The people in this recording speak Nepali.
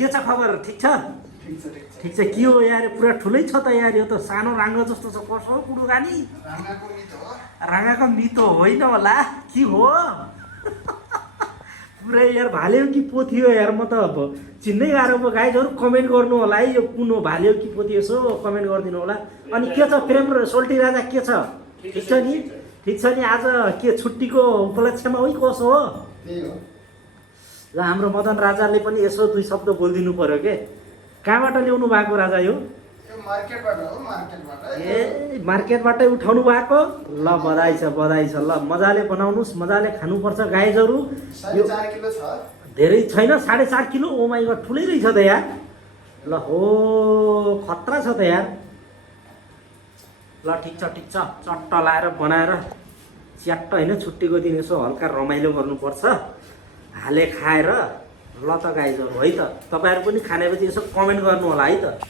के छ खबर? ठिक छ? ठिक छ। के हो यार, पुरा ठुलै छ त यार, यो त सानो राङ्गो जस्तो छ। कसो हो कुडुकानी? राँगाको मितो होइन होला, के हो? पुरै यार भाले हो कि पोथी हो यार, म त अब चिन्नै गाह्रो भयो। गाइजहरू कमेन्ट गर्नु होला है, यो कुन हो, भाले हो कि पोथी, यसो कमेन्ट गरिदिनु होला। अनि के छ प्रेम र सोल्टी राजा, के छ? ठिक छ नि? ठिक छ नि? आज के छुट्टीको उपलक्ष्यमा उही कसो हो? ल हाम्रो मदन राजाले पनि यसो दुई शब्द बोलिदिनु पर्यो के। कहाँबाट ल्याउनु भएको राजा यो? ए मार्केटबाटै उठाउनु भएको? ल बधाई छ, बधाई छ। ल मजाले बनाउनुहोस्, मजाले खानुपर्छ गाइजहरू। यो धेरै छैन, 4.5 किलो। ओ माइ गड, ठुलै रहेछ त यार। ल हो, खतरा छ त यार। ल ठिक छ, ठिक छ। चट्ट लाएर बनाएर च्याट्ट होइन, छुट्टीको दिन यसो हल्का रमाइलो गर्नुपर्छ, हाले खाएर। ल त गाइजहरू है त, तपाईँहरू पनि खानेपछि यसो कमेन्ट गर्नु होला है त।